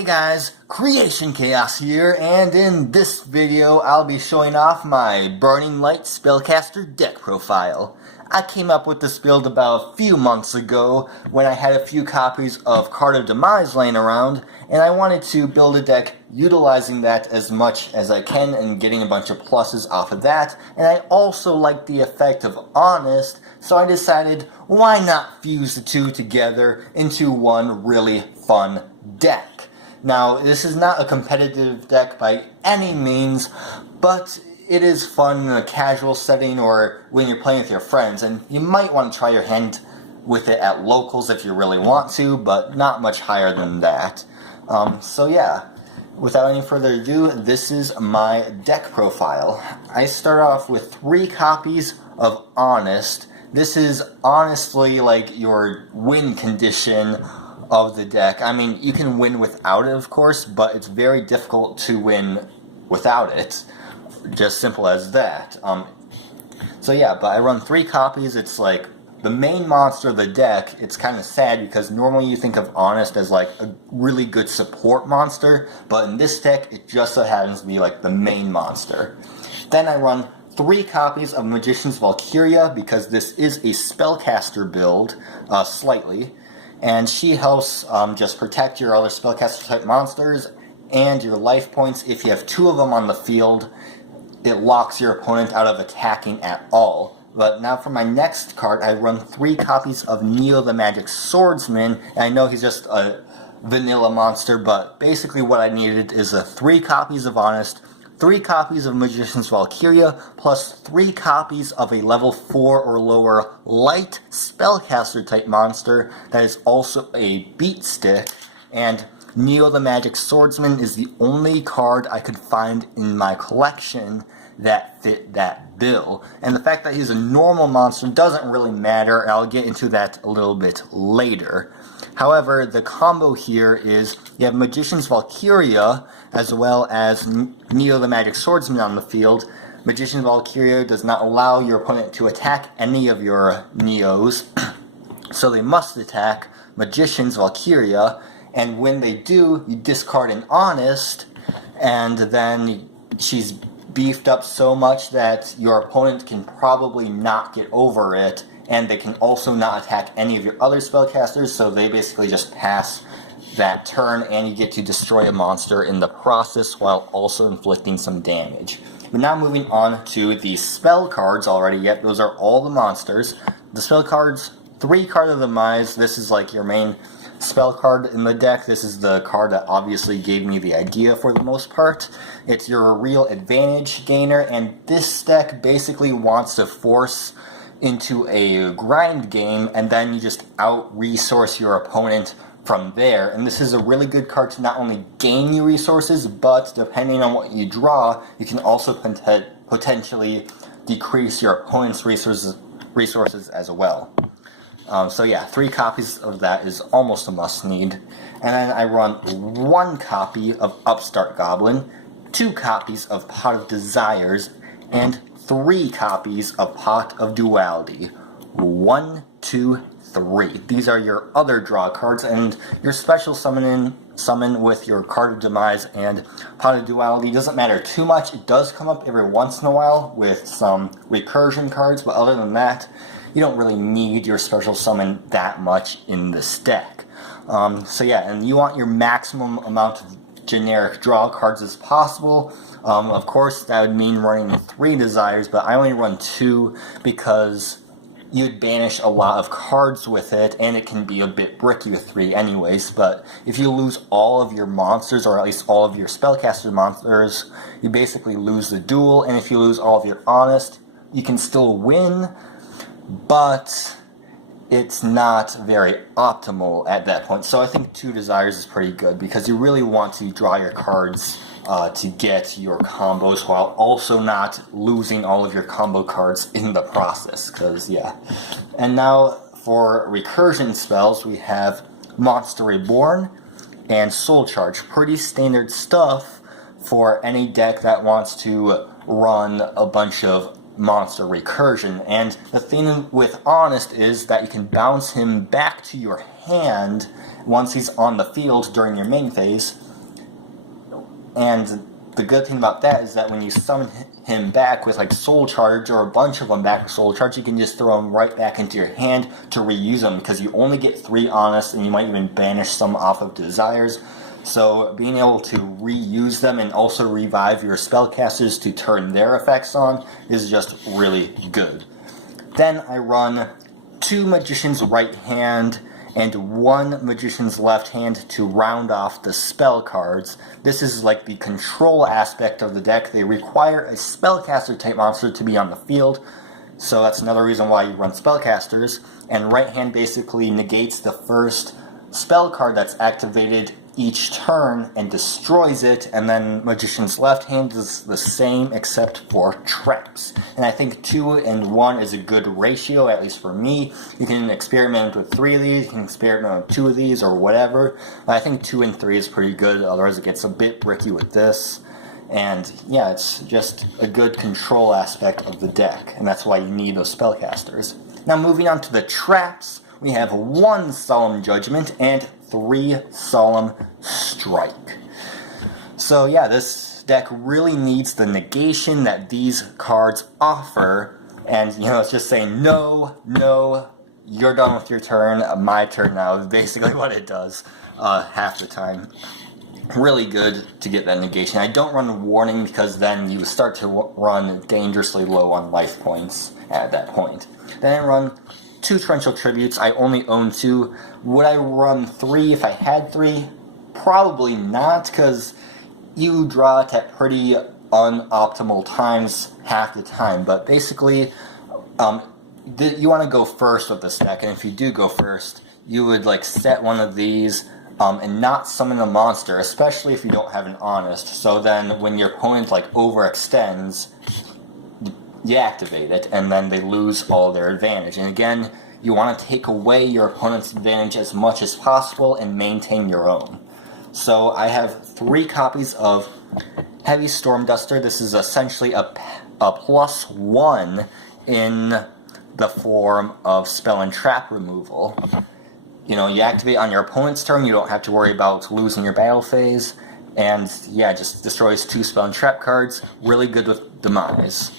Hey guys, Creation Chaos here, and in this video I'll be showing off my Burning Light Spellcaster deck profile. I came up with this build about a few months ago when I had a few copies of Card of Demise laying around, and I wanted to build a deck utilizing that as much as I can and getting a bunch of pluses off of that, and I also like the effect of Honest, so I decided why not fuse the two together into one really fun deck. Now, this is not a competitive deck by any means, but it is fun in a casual setting or when you're playing with your friends, and you might want to try your hand with it at locals if you really want to, but not much higher than that. So yeah, without any further ado, this is my deck profile. I start off with 3 copies of Honest. This is honestly like your win condition of the deck. I mean, you can win without it, of course, but it's very difficult to win without it. Just simple as that. So yeah, but I run 3 copies. It's like the main monster of the deck. It's kind of sad because normally you think of Honest as like a really good support monster, but in this deck it just so happens to be like the main monster. Then I run 3 copies of Magician's Valkyria because this is a Spellcaster build, slightly. And she helps just protect your other Spellcaster type monsters and your life points. If you have 2 of them on the field, it locks your opponent out of attacking at all. But now for my next card, I run 3 copies of Neo the Magic Swordsman. And I know he's just a vanilla monster, but basically what I needed is 3 copies of Honest, 3 copies of Magician's Valkyria, plus 3 copies of a level 4 or lower light Spellcaster type monster that is also a beat stick, and Neo the Magic Swordsman is the only card I could find in my collection that fit that bill. And the fact that he's a normal monster doesn't really matter, and I'll get into that a little bit later. However, the combo here is you have Magician's Valkyria as well as Neo the Magic Swordsman on the field. Magician's Valkyria does not allow your opponent to attack any of your Neos, so they must attack Magician's Valkyria, and when they do, you discard an Honest, and then she's beefed up so much that your opponent can probably not get over it, and they can also not attack any of your other spellcasters, so they basically just pass that turn, and you get to destroy a monster in the process while also inflicting some damage. We're now moving on to the spell cards already. Yet those are all the monsters. The spell cards, 3 Card of Demise. This is like your main spell card in the deck. This is the card that obviously gave me the idea for the most part. It's your real advantage gainer, and this deck basically wants to force into a grind game, and then you just out-resource your opponent from there. And this is a really good card to not only gain you resources, but depending on what you draw, you can also potentially decrease your opponent's resources as well. So yeah, 3 copies of that is almost a must-need. And then I run 1 copy of Upstart Goblin, 2 copies of Pot of Desires, and 3 copies of Pot of Duality. 1, 2, 3. These are your other draw cards, and your special summon with your Card of Demise and Pot of Duality doesn't matter too much. It does come up every once in a while with some recursion cards, but other than that, you don't really need your special summon that much in this deck. So yeah, and you want your maximum amount of generic draw cards as possible. Of course, that would mean running 3 Desires, but I only run 2 because you'd banish a lot of cards with it, and it can be a bit bricky with 3 anyways. But if you lose all of your monsters, or at least all of your Spellcaster monsters, you basically lose the duel, and if you lose all of your Honest, you can still win, but it's not very optimal at that point. So I think 2 Desires is pretty good, because you really want to draw your cards to get your combos while also not losing all of your combo cards in the process, because yeah. And now for recursion spells, we have Monster Reborn and Soul Charge. Pretty standard stuff for any deck that wants to run a bunch of monster recursion. And the thing with Honest is that you can bounce him back to your hand once he's on the field during your main phase, And the good thing about that is that when you summon him back with like Soul Charge or a bunch of them back with Soul Charge, you can just throw them right back into your hand to reuse them, because you only get 3 honest, and you might even banish some off of Desires. So being able to reuse them and also revive your spellcasters to turn their effects on is just really good. Then I run 2 Magician's Right Hand and 1 Magician's Left Hand to round off the spell cards. This is like the control aspect of the deck. They require a Spellcaster type monster to be on the field, so that's another reason why you run Spellcasters. And Right Hand basically negates the first spell card that's activated each turn and destroys it, and then Magician's Left Hand is the same except for traps. And I think 2 and 1 is a good ratio, at least for me. You can experiment with 3 of these, you can experiment with 2 of these, or whatever. But I think 2 and 3 is pretty good, otherwise it gets a bit bricky with this. And yeah, it's just a good control aspect of the deck, and that's why you need those Spellcasters. Now moving on to the traps, we have 1 Solemn Judgment and 3 Solemn Strike. So yeah, this deck really needs the negation that these cards offer, and it's just saying no, you're done with your turn, my turn now, is basically what it does half the time. Really good to get that negation. I don't run Warning because then you start to run dangerously low on life points at that point. Then I run 2 Torrential Tributes. I only own 2. Would I run 3 if I had 3? Probably not, because you draw it at pretty unoptimal times half the time. But basically, you want to go first with this deck, and if you do go first, you would set one of these and not summon a monster, especially if you don't have an Honest. So then when your opponent overextends, you activate it, and then they lose all their advantage. And again, you want to take away your opponent's advantage as much as possible and maintain your own. So I have 3 copies of Heavy Storm Duster. This is essentially a +1 in the form of spell and trap removal. You activate on your opponent's turn, you don't have to worry about losing your battle phase, and yeah, just destroys 2 spell and trap cards. Really good with Demise.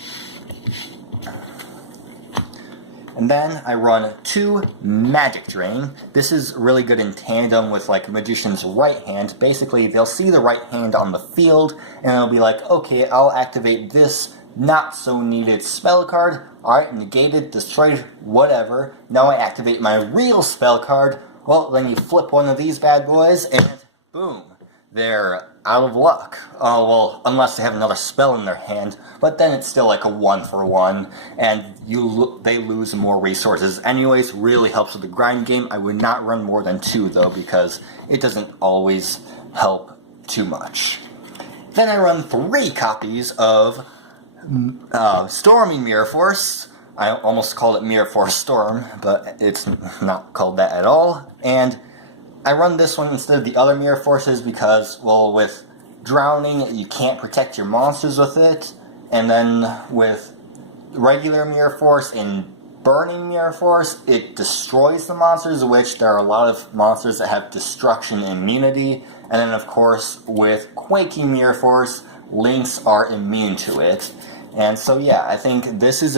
And then I run 2 Magic Drain. This is really good in tandem with Magician's Right Hand. Basically, they'll see the right hand on the field, and they'll be like, okay, I'll activate this not so needed spell card. Alright, negated, destroyed, whatever. Now I activate my real spell card. Well, then you flip one of these bad boys, and boom, they're out of luck. Oh, well, unless they have another spell in their hand, but then it's still a 1-for-1, and they lose more resources. Anyways, really helps with the grind game. I would not run more than 2, though, because it doesn't always help too much. Then I run 3 copies of Stormy Mirror Force. I almost called it Mirror Force Storm, but it's not called that at all. And I run this one instead of the other Mirror Forces because, well, with Drowning, you can't protect your monsters with it. And then with regular Mirror Force and Burning Mirror Force, it destroys the monsters, which there are a lot of monsters that have destruction immunity. And then, of course, with Quaking Mirror Force, Lynx are immune to it. And so, yeah, I think this is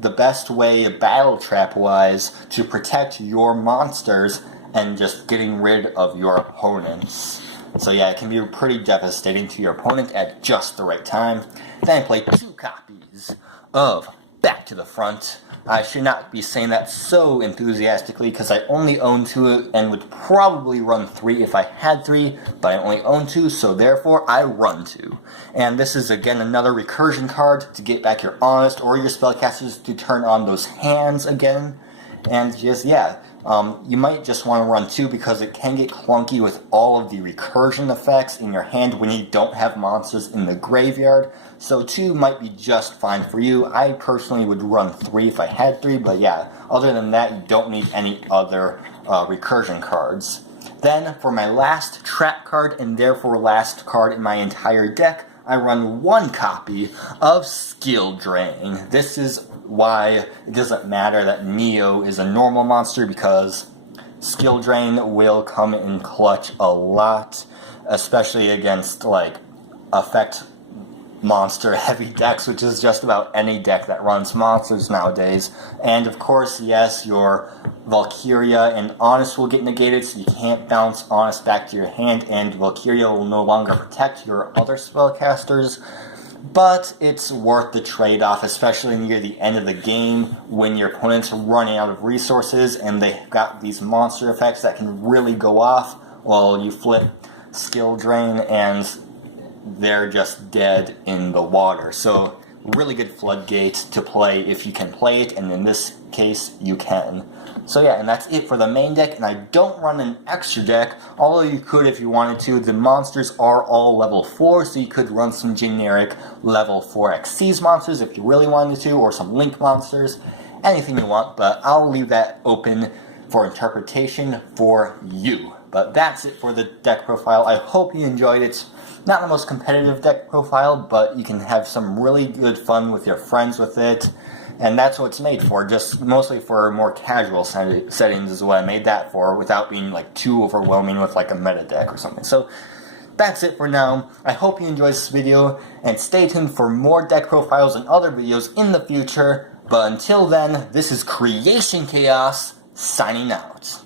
the best way, battle trap-wise, to protect your monsters and just getting rid of your opponents. So yeah, it can be pretty devastating to your opponent at just the right time. Then I play 2 copies of Back to the Front. I should not be saying that so enthusiastically because I only own 2 and would probably run 3 if I had 3, but I only own 2, so therefore I run 2. And this is again another recursion card to get back your Honest or your Spellcasters to turn on those hands again. And just, yeah, you might just want to run 2 because it can get clunky with all of the recursion effects in your hand when you don't have monsters in the graveyard. So 2 might be just fine for you. I personally would run 3 if I had 3, but yeah, other than that, you don't need any other recursion cards. Then, for my last trap card, and therefore last card in my entire deck, I run 1 copy of Skill Drain. This is why it doesn't matter that Neo is a normal monster, because Skill Drain will come in clutch a lot, especially against affect monster heavy decks, which is just about any deck that runs monsters nowadays. And of course, yes, your Valkyria and Honest will get negated, so you can't bounce Honest back to your hand, and Valkyria will no longer protect your other spellcasters. But it's worth the trade-off, especially near the end of the game when your opponent's running out of resources and they've got these monster effects that can really go off while you flip Skill Drain and they're just dead in the water. So really good floodgate to play if you can play it, and in this case you can. So yeah, and that's it for the main deck, and I don't run an extra deck, although you could if you wanted to. The monsters are all level 4, so you could run some generic level 4 Xyz monsters if you really wanted to, or some Link monsters, anything you want, but I'll leave that open for interpretation for you. But that's it for the deck profile. I hope you enjoyed it. Not the most competitive deck profile, but you can have some really good fun with your friends with it. And that's what it's made for, just mostly for more casual settings is what I made that for, without being like too overwhelming with like a meta deck or something. So that's it for now. I hope you enjoyed this video, and stay tuned for more deck profiles and other videos in the future. But until then, this is Creation Chaos, signing out.